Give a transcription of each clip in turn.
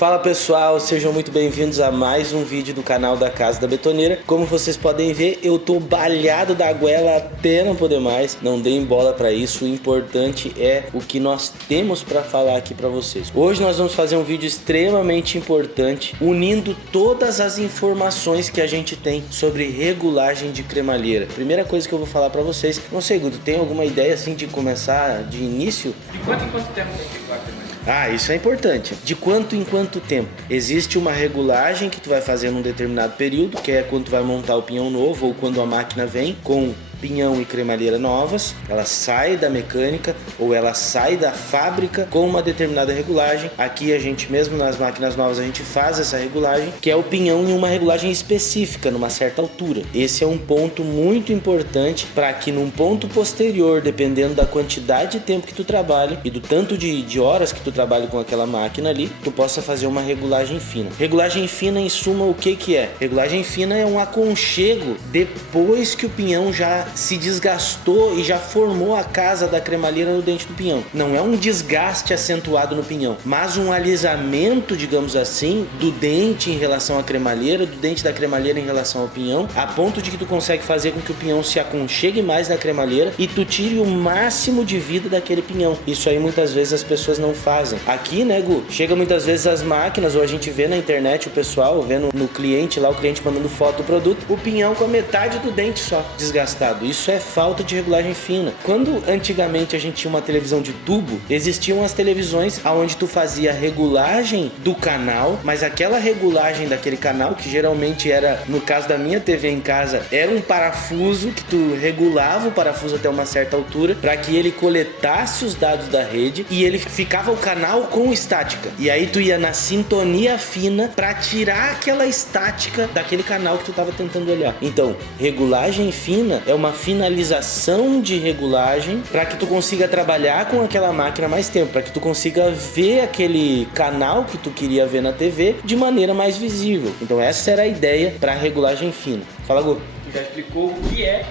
Fala pessoal, sejam muito bem-vindos a mais um vídeo do canal da Casa da Betoneira. Como vocês podem ver, eu tô balhado da goela até não poder mais. Não deem bola para isso, o importante é o que nós temos para falar aqui para vocês. Hoje nós vamos fazer um vídeo extremamente importante, unindo todas as informações que a gente tem sobre regulagem de cremalheira. Primeira coisa que eu vou falar para vocês, não sei, Guto, tem alguma ideia assim de começar de início? De quanto em quanto tempo tem que regular a cremalheira? Isso é importante. De quanto em quanto tempo? Existe uma regulagem que tu vai fazer num determinado período, que é quando tu vai montar o pinhão novo ou quando a máquina vem com pinhão e cremalheira novas. Ela sai da mecânica ou ela sai da fábrica com uma determinada regulagem. Aqui a gente mesmo nas máquinas novas a gente faz essa regulagem, que é o pinhão em uma regulagem específica, numa certa altura. Esse é um ponto muito importante para que num ponto posterior, dependendo da quantidade de tempo que tu trabalhe e do tanto de horas que tu trabalhe com aquela máquina ali, tu possa fazer uma regulagem fina. Regulagem fina, em suma, o que é? Regulagem fina é um aconchego depois que o pinhão já se desgastou e já formou a casa da cremalheira no dente do pinhão. Não é um desgaste acentuado no pinhão, mas um alisamento, digamos assim, do dente em relação à cremalheira, do dente da cremalheira em relação ao pinhão, a ponto de que tu consegue fazer com que o pinhão se aconchegue mais na cremalheira e tu tire o máximo de vida daquele pinhão. Isso aí muitas vezes as pessoas não fazem. Aqui, né, Gu, chega muitas vezes as máquinas, ou a gente vê na internet o pessoal vendo no cliente lá, o cliente mandando foto do produto, o pinhão com a metade do dente só desgastado. Isso é falta de regulagem fina. Quando antigamente a gente tinha uma televisão de tubo, existiam as televisões onde tu fazia a regulagem do canal, mas aquela regulagem daquele canal, que geralmente era, no caso da minha TV em casa, era um parafuso que tu regulava o parafuso até uma certa altura para que ele coletasse os dados da rede e ele ficava o canal com estática. E aí tu ia na sintonia fina para tirar aquela estática daquele canal que tu estava tentando olhar. Então, regulagem fina é uma finalização de regulagem para que tu consiga trabalhar com aquela máquina mais tempo, para que tu consiga ver aquele canal que tu queria ver na TV de maneira mais visível. Então essa era a ideia para regulagem fina. Fala, Gu. Tu já explicou o que é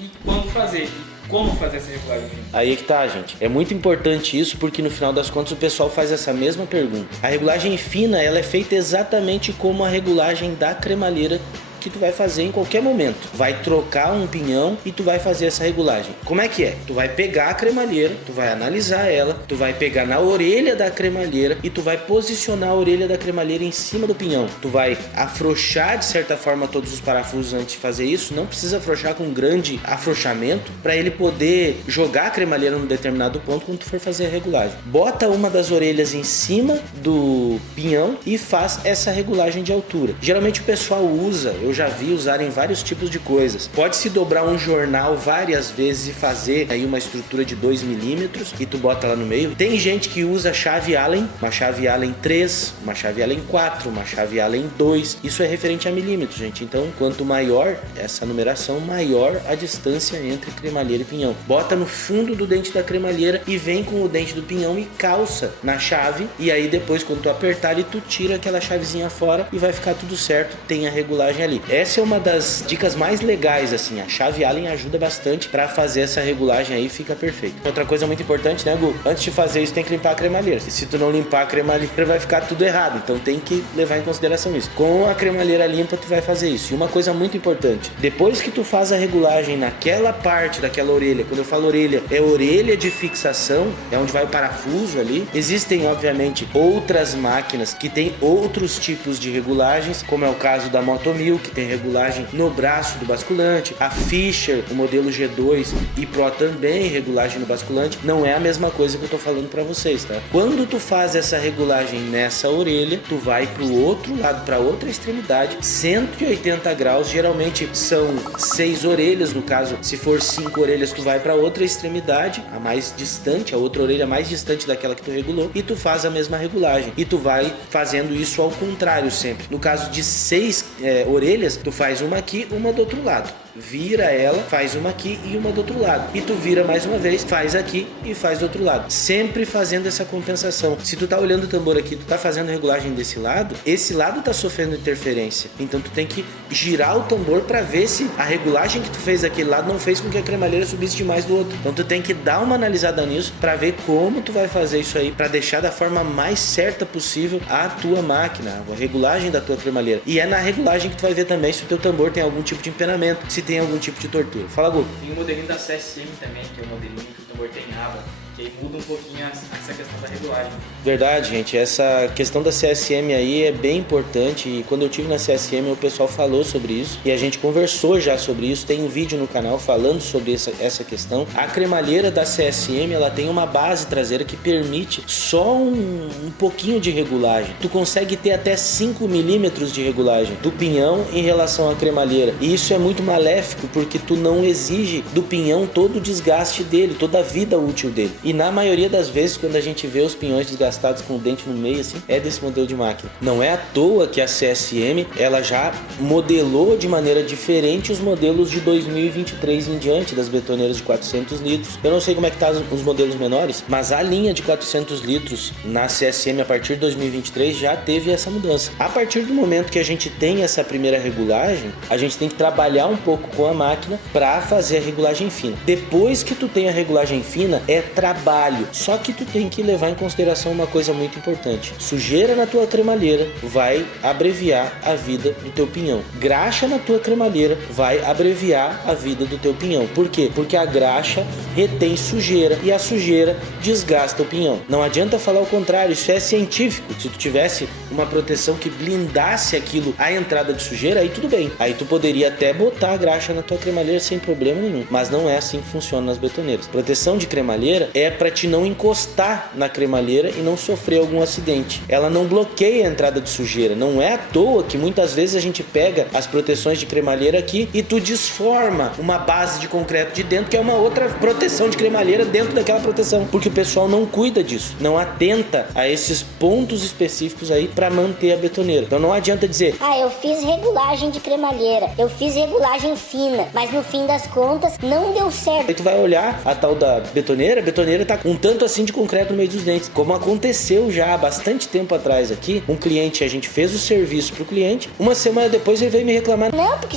e quando fazer. Como fazer essa regulagem fina? Aí é que tá, gente. É muito importante isso porque no final das contas o pessoal faz essa mesma pergunta. A regulagem fina, ela é feita exatamente como a regulagem da cremalheira que tu vai fazer em qualquer momento. Vai trocar um pinhão e tu vai fazer essa regulagem. Como é que é? Tu vai pegar a cremalheira, tu vai analisar ela, tu vai pegar na orelha da cremalheira e tu vai posicionar a orelha da cremalheira em cima do pinhão. Tu vai afrouxar de certa forma todos os parafusos antes de fazer isso. Não precisa afrouxar com um grande afrouxamento para ele poder jogar a cremalheira num determinado ponto quando tu for fazer a regulagem. Bota uma das orelhas em cima do pinhão e faz essa regulagem de altura. Geralmente o pessoal usa, eu já vi usarem vários tipos de coisas. Pode-se dobrar um jornal várias vezes e fazer aí uma estrutura de 2 milímetros e tu bota lá no meio. Tem gente que usa chave Allen, uma chave Allen 3, uma chave Allen 4, uma chave Allen 2. Isso é referente a milímetros, gente. Então, quanto maior essa numeração, maior a distância entre cremalheira e pinhão. Bota no fundo do dente da cremalheira e vem com o dente do pinhão e calça na chave. E aí depois, quando tu apertar ali, tu tira aquela chavezinha fora e vai ficar tudo certo. Tem a regulagem ali. Essa é uma das dicas mais legais, assim. A chave Allen ajuda bastante para fazer essa regulagem aí, fica perfeito. Outra coisa muito importante, né, Gu? Antes de fazer isso, tem que limpar a cremalheira. Se tu não limpar a cremalheira, vai ficar tudo errado. Então tem que levar em consideração isso. Com a cremalheira limpa, tu vai fazer isso. E uma coisa muito importante, depois que tu faz a regulagem naquela parte daquela orelha, quando eu falo orelha, é orelha de fixação, é onde vai o parafuso ali. Existem, obviamente, outras máquinas que tem outros tipos de regulagens, como é o caso da Motomil, que tem regulagem no braço do basculante. A Fischer, o modelo G2 e Pro também regulagem no basculante. Não é a mesma coisa que eu tô falando para vocês, tá? Quando tu faz essa regulagem nessa orelha, tu vai pro outro lado, para outra extremidade, 180 graus. Geralmente são 6 orelhas, no caso, se for 5 orelhas, tu vai para outra extremidade, a mais distante, a outra orelha mais distante daquela que tu regulou, e tu faz a mesma regulagem. E tu vai fazendo isso ao contrário sempre. No caso de 6 orelhas, tu faz uma aqui, uma do outro lado. vira ela, faz uma aqui e uma do outro lado. E tu vira mais uma vez, faz aqui e faz do outro lado. Sempre fazendo essa compensação. Se tu tá olhando o tambor aqui, tu tá fazendo regulagem desse lado, esse lado tá sofrendo interferência. Então tu tem que girar o tambor para ver se a regulagem que tu fez daquele lado não fez com que a cremalheira subisse demais do outro. Então tu tem que dar uma analisada nisso para ver como tu vai fazer isso aí, para deixar da forma mais certa possível a tua máquina, a regulagem da tua cremalheira. E é na regulagem que tu vai ver também se o teu tambor tem algum tipo de empenamento, se tem algum tipo de tortura. Fala, Gu. Tem o modelinho da CSM também, que é o modelinho que o tambor tem aba, que aí muda um pouquinho essa questão da regulagem. Verdade, gente. Essa questão da CSM aí é bem importante e quando eu tive na CSM o pessoal falou sobre isso e a gente conversou já sobre isso. Tem um vídeo no canal falando sobre essa questão. A cremalheira da CSM, ela tem uma base traseira que permite só um pouquinho de regulagem. Tu consegue ter até 5 milímetros de regulagem do pinhão em relação à cremalheira. E isso é muito maléfico porque tu não exige do pinhão todo o desgaste dele, toda a vida útil dele. E na maioria das vezes, quando a gente vê os pinhões desgastados com o dente no meio, assim, é desse modelo de máquina. Não é à toa que a CSM, ela já modelou de maneira diferente os modelos de 2023 em diante, das betoneiras de 400 litros. Eu não sei como é que tá os modelos menores, mas a linha de 400 litros na CSM a partir de 2023 já teve essa mudança. A partir do momento que a gente tem essa primeira regulagem, a gente tem que trabalhar um pouco com a máquina para fazer a regulagem fina. Depois que tu tem a regulagem fina, é trabalho. Só que tu tem que levar em consideração uma coisa muito importante. Sujeira na tua cremalheira vai abreviar a vida do teu pinhão. Graxa na tua cremalheira vai abreviar a vida do teu pinhão. Por quê? Porque a graxa retém sujeira e a sujeira desgasta o pinhão. Não adianta falar o contrário, isso é científico. Se tu tivesse uma proteção que blindasse aquilo, a entrada de sujeira, aí tudo bem. Aí tu poderia até botar a graxa na tua cremalheira sem problema nenhum. Mas não é assim que funciona nas betoneiras. Proteção de cremalheira é para te não encostar na cremalheira e não sofrer algum acidente. Ela não bloqueia a entrada de sujeira. Não é à toa que muitas vezes a gente pega as proteções de cremalheira aqui e tu desforma uma base de concreto de dentro, que é uma outra proteção de cremalheira dentro daquela proteção, porque o pessoal não cuida disso, não atenta a esses pontos específicos aí para manter a betoneira. Então não adianta dizer: eu fiz regulagem de cremalheira, eu fiz regulagem fina, mas no fim das contas não deu certo. Aí tu vai olhar a tal da betoneira, a betoneira tá com um tanto assim de concreto no meio dos dentes, como aconteceu já há bastante tempo atrás aqui. Um cliente, a gente fez o serviço pro cliente, uma semana depois ele veio me reclamar: não, porque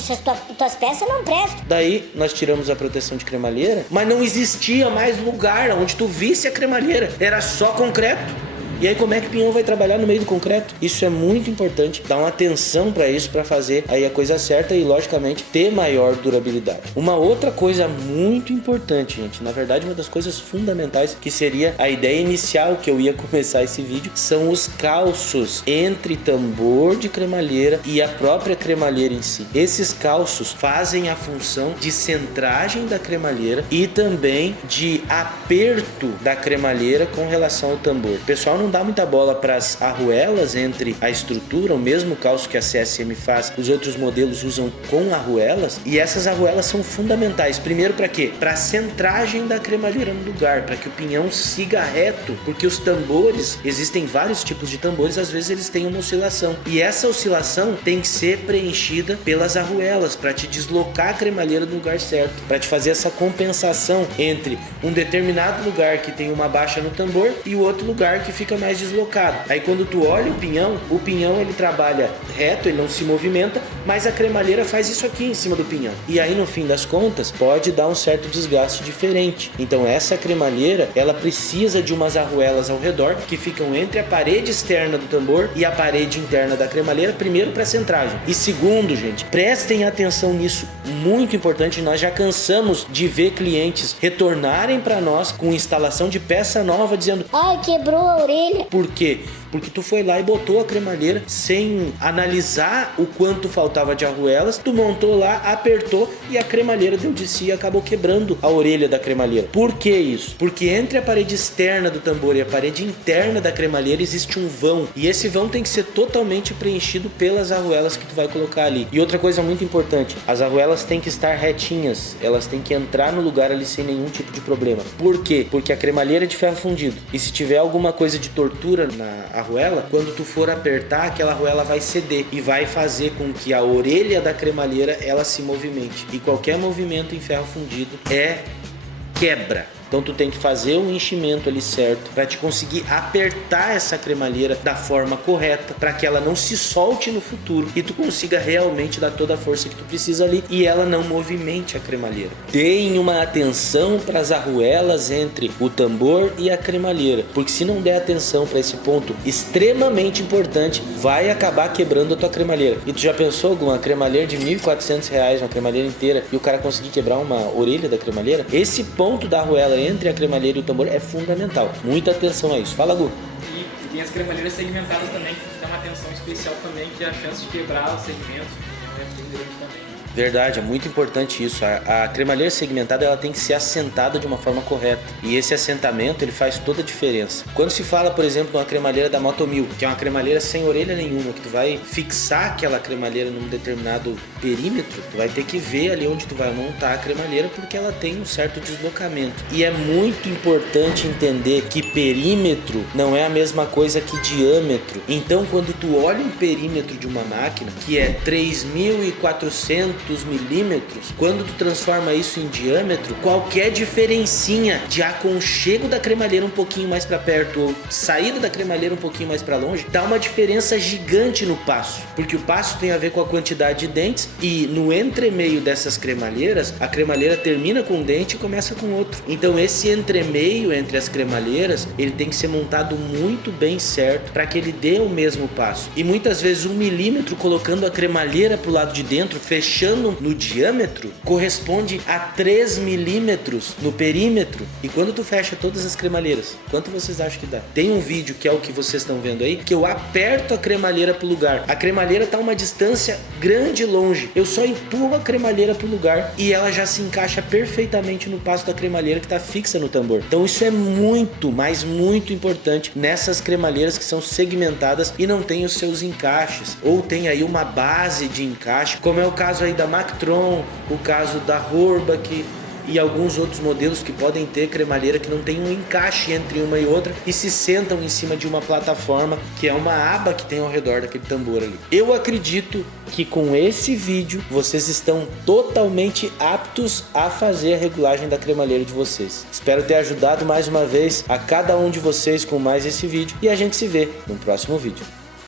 tuas peças não prestam. Daí nós tiramos a proteção de cremalheira, mas não existia mais lugar onde tu visse a cremalheira, era só concreto. E aí como é que o pinhão vai trabalhar no meio do concreto? Isso é muito importante, dar uma atenção para isso, para fazer aí a coisa certa e logicamente ter maior durabilidade. Uma outra coisa muito importante, gente, na verdade uma das coisas fundamentais, que seria a ideia inicial que eu ia começar esse vídeo, são os calços entre tambor de cremalheira e a própria cremalheira em si. Esses calços fazem a função de centragem da cremalheira e também de aperto da cremalheira com relação ao tambor. O pessoal não dá muita bola para as arruelas entre a estrutura, o mesmo calço que a CSM faz, os outros modelos usam com arruelas, e essas arruelas são fundamentais. Primeiro, para quê? Para a centragem da cremalheira no lugar, para que o pinhão siga reto, porque os tambores, existem vários tipos de tambores, às vezes eles têm uma oscilação, e essa oscilação tem que ser preenchida pelas arruelas, para te deslocar a cremalheira no lugar certo, para te fazer essa compensação entre um determinado lugar que tem uma baixa no tambor e o outro lugar que fica mais deslocado. Aí quando tu olha o pinhão ele trabalha reto, ele não se movimenta, mas a cremalheira faz isso aqui em cima do pinhão. E aí no fim das contas pode dar um certo desgaste diferente. Então essa cremalheira, ela precisa de umas arruelas ao redor que ficam entre a parede externa do tambor e a parede interna da cremalheira, primeiro para centragem. E segundo, gente, prestem atenção nisso, muito importante, nós já cansamos de ver clientes retornarem para nós com instalação de peça nova dizendo: quebrou a orelha. Por quê? Porque tu foi lá e botou a cremalheira sem analisar o quanto faltava de arruelas, tu montou lá, apertou e a cremalheira deu de si e acabou quebrando a orelha da cremalheira. Por que isso? Porque entre a parede externa do tambor e a parede interna da cremalheira existe um vão, e esse vão tem que ser totalmente preenchido pelas arruelas que tu vai colocar ali. E outra coisa muito importante, as arruelas têm que estar retinhas, elas têm que entrar no lugar ali sem nenhum tipo de problema. Por quê? Porque a cremalheira é de ferro fundido, e se tiver alguma coisa de tortura na arruela, quando tu for apertar, aquela arruela vai ceder e vai fazer com que a orelha da cremalheira ela se movimente. E qualquer movimento em ferro fundido é quebra. Então tu tem que fazer o enchimento ali certo para te conseguir apertar essa cremalheira da forma correta, para que ela não se solte no futuro e tu consiga realmente dar toda a força que tu precisa ali e ela não movimente a cremalheira. Deem uma atenção para as arruelas entre o tambor e a cremalheira, porque se não der atenção para esse ponto extremamente importante, vai acabar quebrando a tua cremalheira. E tu já pensou alguma cremalheira de R$1.400, uma cremalheira inteira, e o cara conseguir quebrar uma orelha da cremalheira? Esse ponto da arruela entre a cremalheira e o tambor é fundamental. Muita atenção a isso. Fala, Gu. E tem as cremalheiras segmentadas também, que dá uma atenção especial também, que a chance de quebrar os segmentos é bem grande também. Verdade, é muito importante isso. A cremalheira segmentada ela tem que ser assentada de uma forma correta. E esse assentamento ele faz toda a diferença. Quando se fala, por exemplo, de uma cremalheira da Moto 1000, que é uma cremalheira sem orelha nenhuma, que tu vai fixar aquela cremalheira num determinado perímetro, tu vai ter que ver ali onde tu vai montar a cremalheira, porque ela tem um certo deslocamento. E é muito importante entender que perímetro não é a mesma coisa que diâmetro. Então, quando tu olha um perímetro de uma máquina, que é 3.400 milímetros, quando tu transforma isso em diâmetro, qualquer diferencinha de aconchego da cremalheira um pouquinho mais para perto ou saída da cremalheira um pouquinho mais para longe, dá uma diferença gigante no passo, porque o passo tem a ver com a quantidade de dentes e no entremeio dessas cremalheiras, a cremalheira termina com um dente e começa com outro. Então esse entremeio entre as cremalheiras, ele tem que ser montado muito bem certo para que ele dê o mesmo passo. E muitas vezes 1 milímetro colocando a cremalheira pro lado de dentro, fechando no diâmetro, corresponde a 3 milímetros no perímetro. E quando tu fecha todas as cremalheiras, quanto vocês acham que dá? Tem um vídeo que é o que vocês estão vendo aí, que eu aperto a cremalheira pro lugar. A cremalheira tá uma distância grande e longe. Eu só empurro a cremalheira pro lugar e ela já se encaixa perfeitamente no passo da cremalheira que tá fixa no tambor. Então isso é muito, mas muito importante nessas cremalheiras que são segmentadas e não tem os seus encaixes, ou tem aí uma base de encaixe, como é o caso aí da Mactron, o caso da Horbach e alguns outros modelos que podem ter cremalheira que não tem um encaixe entre uma e outra e se sentam em cima de uma plataforma que é uma aba que tem ao redor daquele tambor ali. Eu acredito que com esse vídeo vocês estão totalmente aptos a fazer a regulagem da cremalheira de vocês. Espero ter ajudado mais uma vez a cada um de vocês com mais esse vídeo e a gente se vê no próximo vídeo.